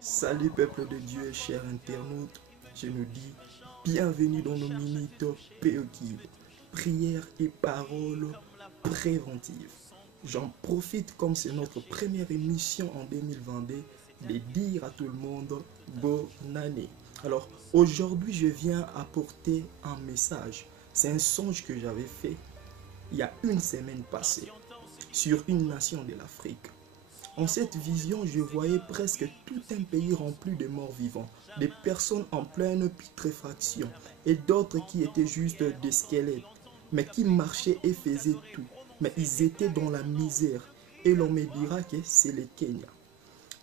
Salut peuple de Dieu et chers internautes, je nous dis bienvenue dans nos minutes PEKID, prières et paroles préventives. J'en profite comme c'est notre première émission en 2022 de dire à tout le monde bonne année. Alors aujourd'hui je viens apporter un message. C'est un songe que j'avais fait il y a une semaine passée sur une nation de l'Afrique. En cette vision, je voyais presque tout un pays rempli de morts vivants, des personnes en pleine putréfaction et d'autres qui étaient juste des squelettes, mais qui marchaient et faisaient tout. Mais ils étaient dans la misère et l'on me dira que c'est le Kenya.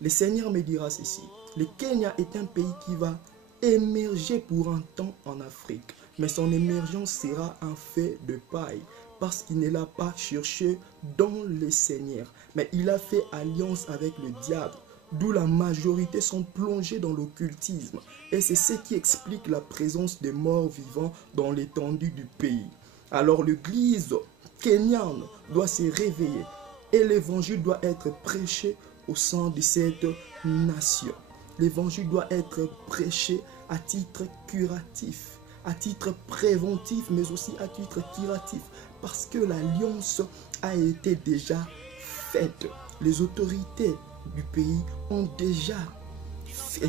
Le Seigneur me dira ceci, le Kenya est un pays qui va émerger pour un temps en Afrique, mais son émergence sera un fait de paille. Parce qu'il ne l'a pas cherché dans le Seigneur, mais il a fait alliance avec le diable, d'où la majorité sont plongés dans l'occultisme. Et c'est ce qui explique la présence des morts vivants dans l'étendue du pays. Alors l'église kenyane doit se réveiller et l'évangile doit être prêché au sein de cette nation. L'évangile doit être prêché à titre curatif, à titre préventif, mais aussi à titre curatif. Parce que l'alliance a été déjà faite. Les autorités du pays ont déjà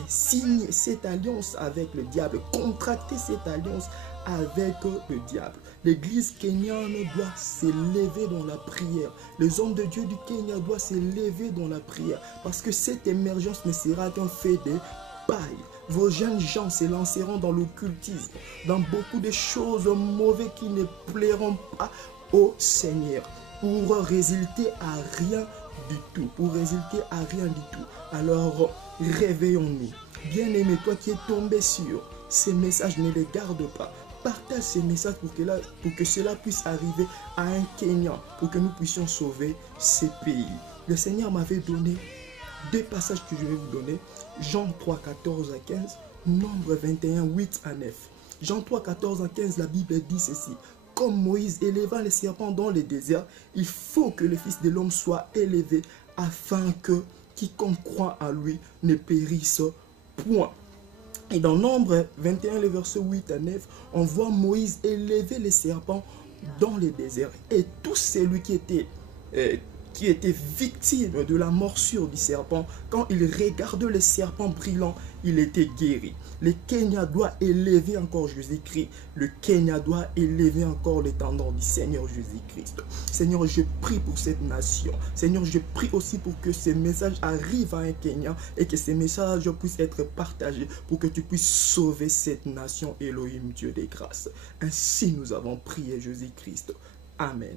signé cette alliance avec le diable, contracté cette alliance avec le diable. L'église kenyane doit s'élever dans la prière. Les hommes de Dieu du Kenya doivent s'élever dans la prière. Parce que cette émergence ne sera qu'un fait de paille. Vos jeunes gens se lanceront dans l'occultisme, dans beaucoup de choses mauvaises qui ne plairont pas au Seigneur, pour résulter à rien du tout, Alors, réveillons-nous. Bien-aimé, toi qui es tombé sur ces messages, ne les garde pas. Partage ces messages pour que cela puisse arriver à un Kenyan, pour que nous puissions sauver ces pays. Le Seigneur m'avait donné deux passages que je vais vous donner. Jean 3, 14 à 15, Nombre 21, 8 à 9. Jean 3, 14 à 15, la Bible dit ceci. Comme Moïse éleva les serpents dans le désert, il faut que le Fils de l'homme soit élevé afin que quiconque croit à lui ne périsse point. Et dans Nombre 21, le verset 8 à 9, on voit Moïse élever les serpents dans le désert. Et tout celui qui était victime de la morsure du serpent, quand il regardait le serpent brillant, il était guéri. Le Kenya doit élever encore Jésus-Christ. Le Kenya doit élever encore l'étendard du Seigneur Jésus-Christ. Seigneur, je prie pour cette nation. Seigneur, je prie aussi pour que ces messages arrivent à un Kenya et que ces messages puissent être partagés pour que tu puisses sauver cette nation, Elohim, Dieu des grâces. Ainsi nous avons prié Jésus-Christ. Amen.